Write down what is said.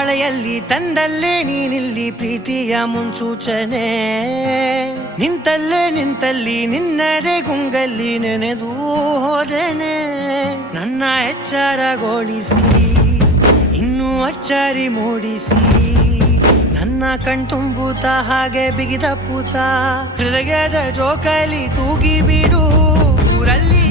ಮಳೆಯಲ್ಲಿ ತಂದಲ್ಲೇ ನೀನಿಲ್ಲಿ ಪ್ರೀತಿಯ ಮುನ್ಸೂಚನೆ ನಿಂತಲ್ಲಿ ನಿನ್ನದೇ ಗುಂಗಲ್ಲಿ ನೆನೆದು ಹೋದನೆ ನನ್ನ ಎಚ್ಚರಗೊಳಿಸಿ ಇನ್ನೂ ಅಚ್ಚರಿ ಮೂಡಿಸಿ ನನ್ನ ಕಣ್ತುಂಬುತ್ತ ಹಾಗೆ ಬಿಗಿದ ಪೂತ ಹೃದಯದ ಜೋಕಲಿ ತೂಗಿ ಬಿಡು ಊರಲ್ಲಿ